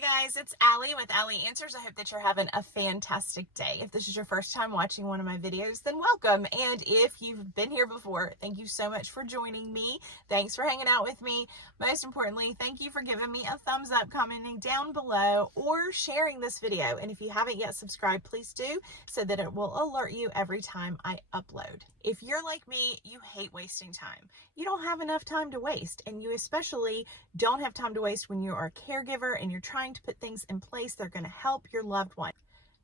Hi guys, it's Allie with Allie Answers. I hope that you're having a fantastic day. If this is your first time watching one of my videos, then welcome. And if you've been here before, thank you so much for joining me. Thanks for hanging out with me. Most importantly, thank you for giving me a thumbs up, commenting down below, or sharing this video. And if you haven't yet subscribed, please do, so that it will alert you every time I upload. If you're like me, you hate wasting time. You don't have enough time to waste, and you especially don't have time to waste when you are a caregiver and you're trying to put things in place that are going to help your loved one.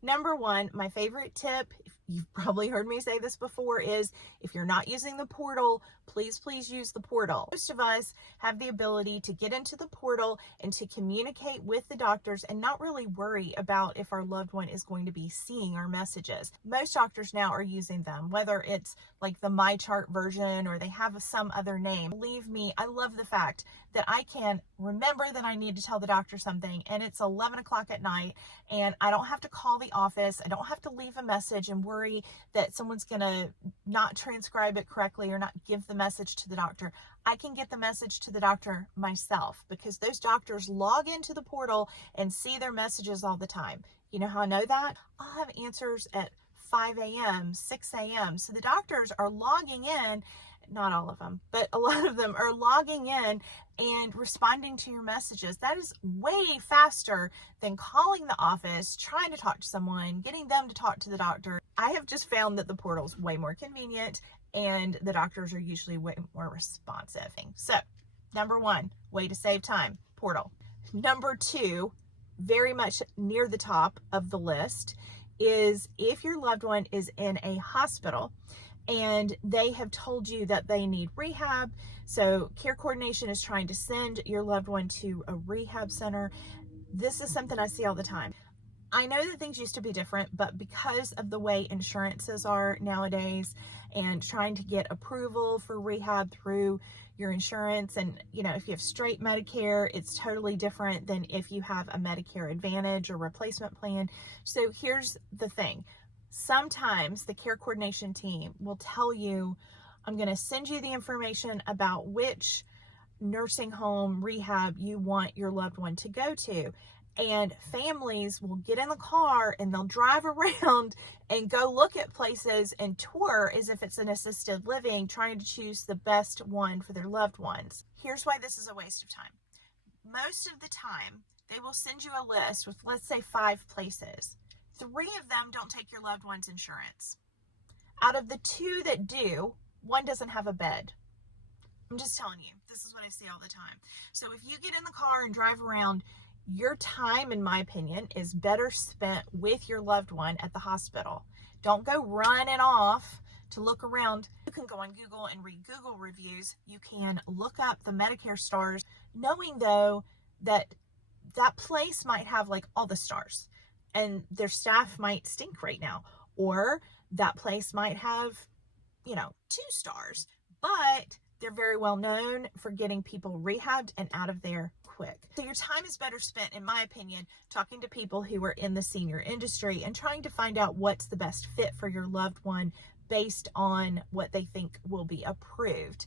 Number one, my favorite tip, you've probably heard me say this before, is if you're not using the portal, please use the portal. Most of us have the ability to get into the portal and to communicate with the doctors and not really worry about if our loved one is going to be seeing our messages. Most doctors now are using them, whether it's like the MyChart version or they have some other name. Believe me, I love the fact that I can remember that I need to tell the doctor something and it's 11 o'clock at night and I don't have to call the office. I don't have to leave a message and worry that someone's gonna not transcribe it correctly or not give the message to the doctor. I can get the message to the doctor myself because those doctors log into the portal and see their messages all the time. You know how I know that? I'll have answers at 5 a.m., 6 a.m. So the doctors are logging in, not all of them, but a lot of them are logging in and responding to your messages. That is way faster than calling the office, trying to talk to someone, getting them to talk to the doctor. I have just found that the portal is way more convenient and the doctors are usually way more responsive. So, number one, way to save time, portal. Number two, very much near the top of the list, is if your loved one is in a hospital and they have told you that they need rehab, so care coordination is trying to send your loved one to a rehab center. This is something I see all the time. I know that things used to be different, but because of the way insurances are nowadays and trying to get approval for rehab through your insurance, and if you have straight Medicare, it's totally different than if you have a Medicare Advantage or replacement plan. So here's the thing. Sometimes the care coordination team will tell you, I'm going to send you the information about which nursing home rehab you want your loved one to go to. And families will get in the car and they'll drive around and go look at places and tour as if it's an assisted living, trying to choose the best one for their loved ones. Here's why this is a waste of time. Most of the time, they will send you a list with, let's say, 5 places. 3 of them don't take your loved one's insurance. Out of the 2 that do, 1 doesn't have a bed. I'm just telling you, this is what I see all the time. So if you get in the car and drive around, your time, in my opinion, is better spent with your loved one at the hospital. Don't go running off to look around. You can go on Google and read Google reviews. You can look up the Medicare stars, knowing though that that place might have like all the stars and their staff might stink right now, or that place might have 2 stars, but they're very well known for getting people rehabbed and out of there quick. So your time is better spent, in my opinion, talking to people who are in the senior industry and trying to find out what's the best fit for your loved one based on what they think will be approved.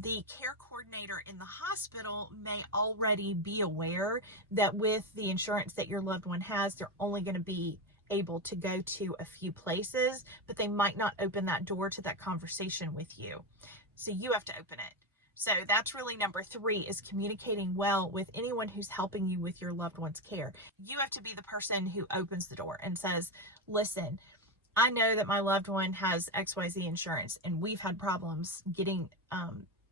The care coordinator in the hospital may already be aware that with the insurance that your loved one has, they're only going to be able to go to a few places, but they might not open that door to that conversation with you. So you have to open it. So that's really number 3, is communicating well with anyone who's helping you with your loved one's care. You have to be the person who opens the door and says, listen, I know that my loved one has XYZ insurance and we've had problems getting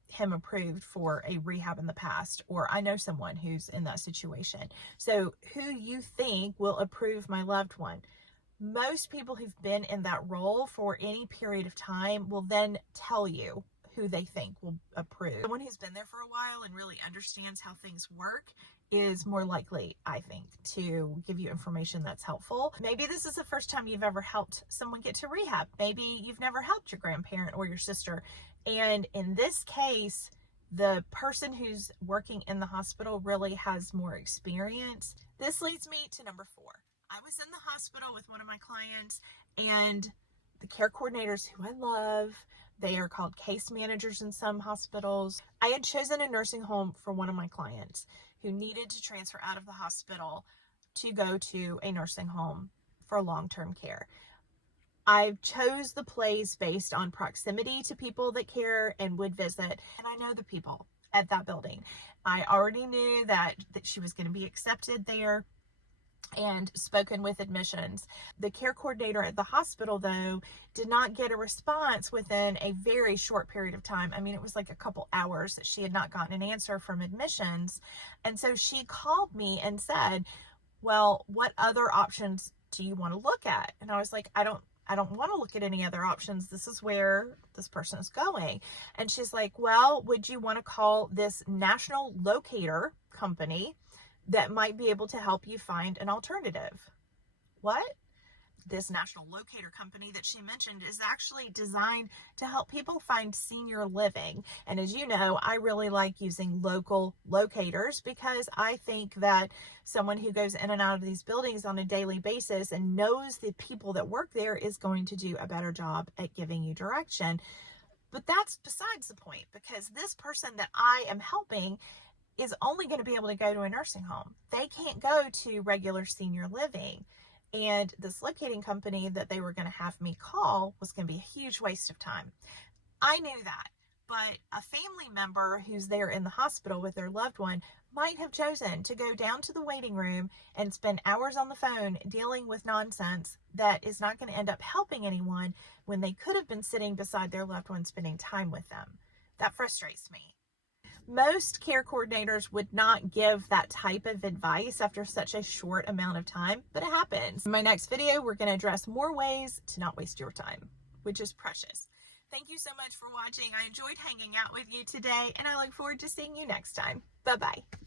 him approved for a rehab in the past, or I know someone who's in that situation. So who you think will approve my loved one? Most people who've been in that role for any period of time will then tell you who they think will approve. Someone who's been there for a while and really understands how things work is more likely, I think, to give you information that's helpful. Maybe this is the first time you've ever helped someone get to rehab. Maybe you've never helped your grandparent or your sister. And in this case, the person who's working in the hospital really has more experience. This leads me to number 4. I was in the hospital with one of my clients, and the care coordinators, who I love, they are called case managers in some hospitals. I had chosen a nursing home for one of my clients who needed to transfer out of the hospital to go to a nursing home for long-term care. I chose the place based on proximity to people that care and would visit, and I know the people at that building. I already knew that she was going to be accepted there and spoken with admissions. The care coordinator at the hospital, though, did not get a response within a very short period of time. I mean, it was like a couple hours that she had not gotten an answer from admissions. And so she called me and said, well, what other options do you want to look at? And I was like, I don't want to look at any other options. This is where this person is going. And she's like, well, would you want to call this national locator company that might be able to help you find an alternative? What? This national locator company that she mentioned is actually designed to help people find senior living. And as you know, I really like using local locators because I think that someone who goes in and out of these buildings on a daily basis and knows the people that work there is going to do a better job at giving you direction. But that's besides the point, because this person that I am helping is only going to be able to go to a nursing home. They can't go to regular senior living. And this locating company that they were going to have me call was going to be a huge waste of time. I knew that, but a family member who's there in the hospital with their loved one might have chosen to go down to the waiting room and spend hours on the phone dealing with nonsense that is not going to end up helping anyone when they could have been sitting beside their loved one spending time with them. That frustrates me. Most care coordinators would not give that type of advice after such a short amount of time, but it happens. In my next video, we're going to address more ways to not waste your time, which is precious. Thank you so much for watching. I enjoyed hanging out with you today, and I look forward to seeing you next time. Bye-bye.